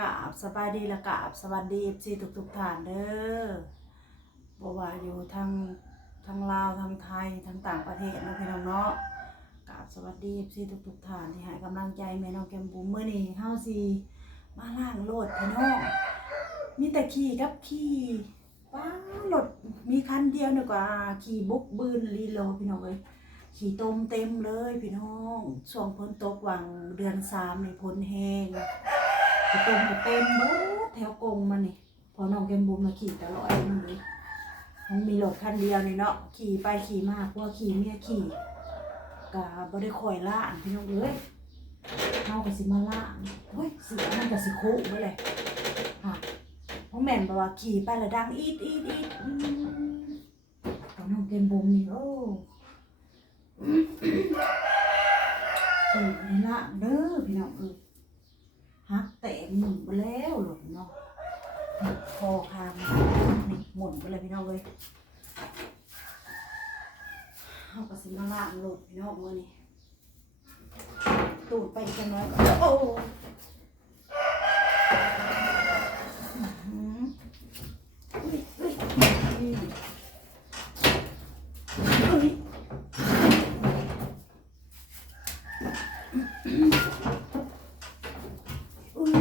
กาบสบายดีละกาบสวัสดีซีทุกทุกๆท่านเด้อบ่ว่าอยู่ทางทางลาวทางไทยทางต่างประเทศนะพี่น้องเนาะกาบสวัสดีซีทุกทุกๆท่านที่ให้กำลังใจแม่น้องแก้มบุ๋มมื้อนี้เฮาสิมาล้างรถพี่น้องมีแต่ขี่กับขี่ป้ารถมีคันเดียวนี่กว่าขี่บุกบืนลีโลพี่น้องเอ้ยขี่ต้มเต็มเลยพี่น้องช่วงพ้นตกวังเดือนสามในพ้นแห้ง ขี่ต้มก็เต็มเบิดแถวกงมันนี่พอน้องแกมบุมมาขี่ตลอดมันเลยมันมีรถคันเดียวนี่เนาะขี่ไปขี่มาพวกขี่เมียขี่กะบ่ได้คอยล่างพี่น้องเอ้ยเฮาก็สิมาล่างเฮ้ยเสียมันก็สิคุไปเลยค่ะพราะแม่นบอกว่าขี่ไปแล้วดังอีดอีดอีดตอนน้องแกมบุมนี่โอ้ขี่นี่ละเด้อพี่น้องเออ ฮักแต่หมุนไปแล้วหลงเนาะคอคางนี่หมุนไปเลยพี่น้องเลยเอากระสิมาล่างหลดพี่น้องมือนี่ตูดไปกันน้อยโอ้หืออุ้ยอุ้ยอุ้ยอุ้ย อุ้ย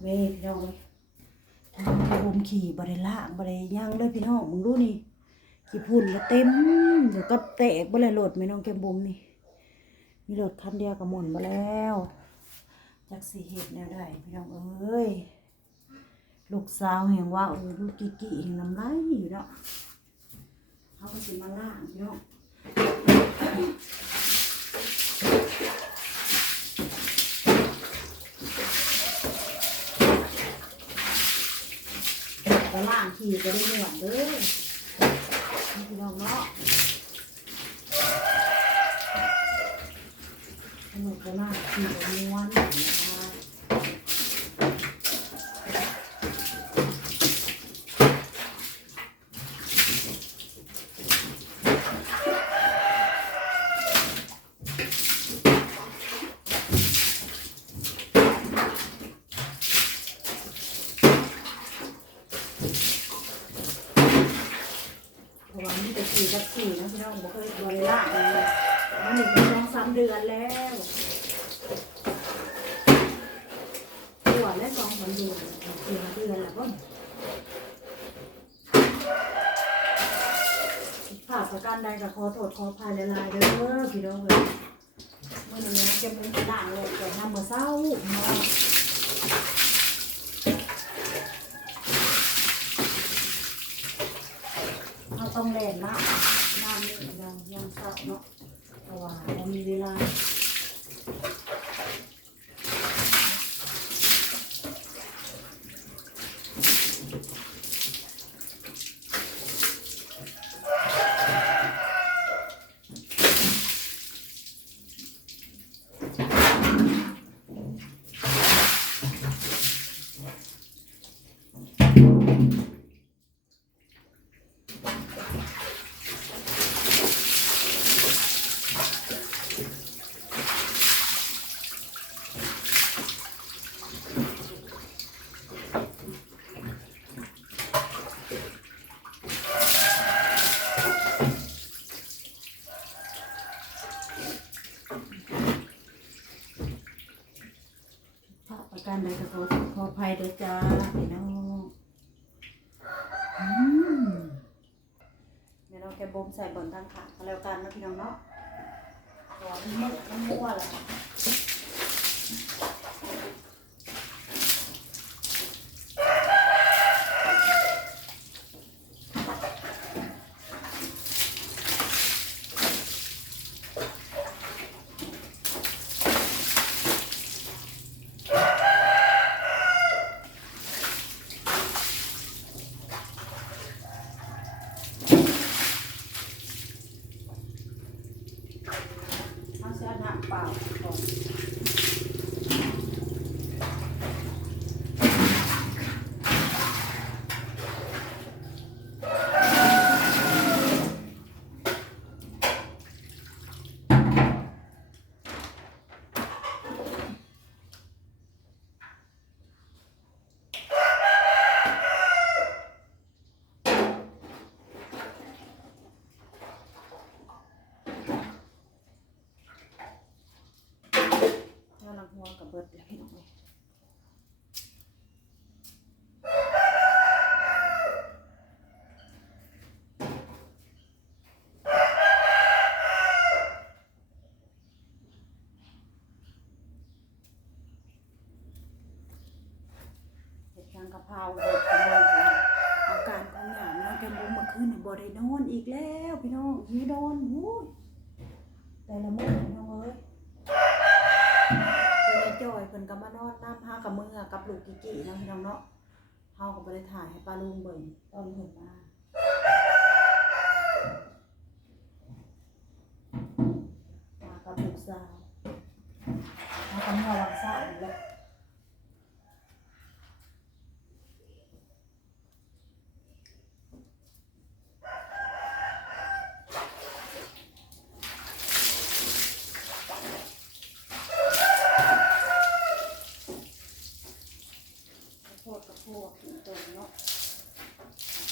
เว้ยพี่น้ องเว้ยผมขี่บริล่างบริย่างเลยพี่น้องมึงดูนี่ขี่พุ่นแล้วเต็มเดี๋ยวก็เตะบริโหลดไม่น้องแกมบุมนี่ มีรถคันเดียวกับหมุนมาแล้วจากสีเห็ดแนวใดพี่น้องเอ้ยลูกสาวเห็นว่าเออลูกกิกิเห็นน้ำลายอยู่เนาะเขาก็สิมาล่างพี่น้อง ก็ล่างขี่ก็ได้เหนื่อยเด้อพี่น้องเนาะขนมก็ล่างขี่ก็ม้วนนะคะเพราะว่ามีแต่ขี่กับขี่นะพี่น้องบ่เคยบริล่างเลยมันหนึ่งเป็น เดือนแล้วตัวและสองสามเดือนเดือนแล้วก็ผ่าประกันใดกับขอโทษขออภัยหลายๆเด้อพี่น้องเลยเมื่อนี้จะเป็นด่างเลยแต่ทำเมื่อเศร้าเราต้องเล่นละงานนี้เรายังเศร้าเนาะ ว่าเรามีเวลา ขออภัยด้อจ้าพี่น้องเดี๋ยวเราแกบ่มใส่บนทางขาแล้วกันนะพี่น้องเนาะตัวมันมันมั่วแหละ เอาเสื้อหน้าเปล่าก่อน หัวกับเบิดแล้วพี่น้องเอ้ยเห็ดทางกะเพราเห็ดกะเพราอาการของหยามน้องแกมบุ้มเมื่อคืนนี่บ่ได้นอนอีกแล้วพี่น้องหิวนอนหูยแต่ละมื้อพี่น้องเอ้ย เพิ่นไอ้จอยเพิ่นก็มานอนน้ำหากับ มือกับลูกกิกินาะพี่น้องเนาะเฮาก็บ่ได้ถ่ายให้ป้าลุงเบิ่งตอนเพิ่นมามากับลูกสาวมากับเมื่อวันเสาร์นี่แหละ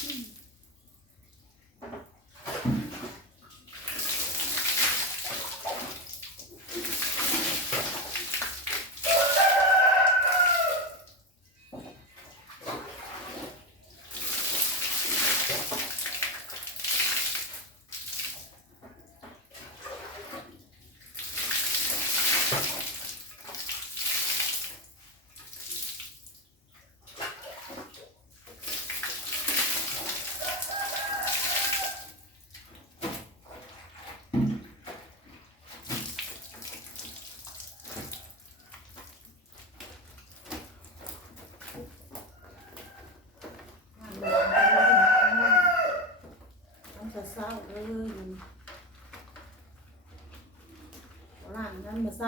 Mm-hmm.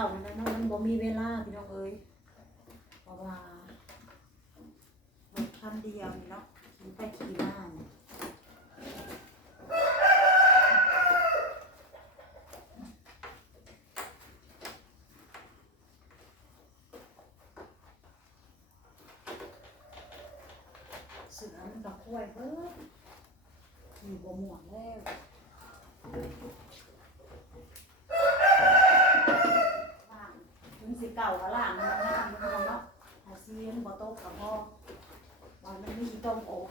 านนั้นมาเศร้านั่นนะมันบ่มีเวลาพี่น้องเอ้ยเพราะว่ามันคันเดียวนี่เนาะขี่ไปขี่มาเนี่ยเสือมันตะคุยเบิดขี่บ่หมวกแล้วล่างถึงสิ เก่าก็ล่างมันงามมันเนาะหาเซียนบ่โต๊ะกับพ่อวันมันมีต้มโอบ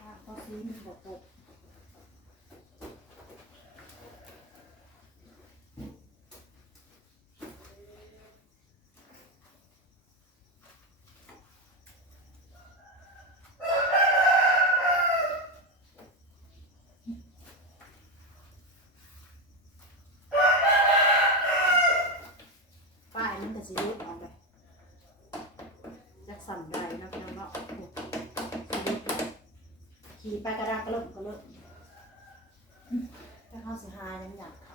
ถ้าพอซีมันบ่ตก ป้ายมันก็สิรุดออกเลยจักสั่นได้นะพี่น้องเนาะโอ้สิรุดเลย ขี่ไปกระดากกระเลิกกระเลิกถ้าเขาสิหายังอยาก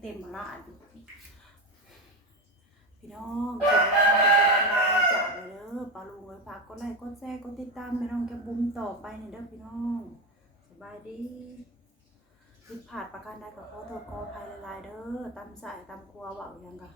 เต็มละพี่น้องเก็บมาจะจากเลยเด้อปาลุงไว้ฝากกดไลค์กดแชร์กดติดตามไม่ต้องแค่บุ้มต่อไปเนี่ยเด้อพี่น้องสบายดีผิดพลาดประกันได้กับเขอโทรขอภัยหลายๆเด้อตามสายตามครัวเว่าอย่างกะ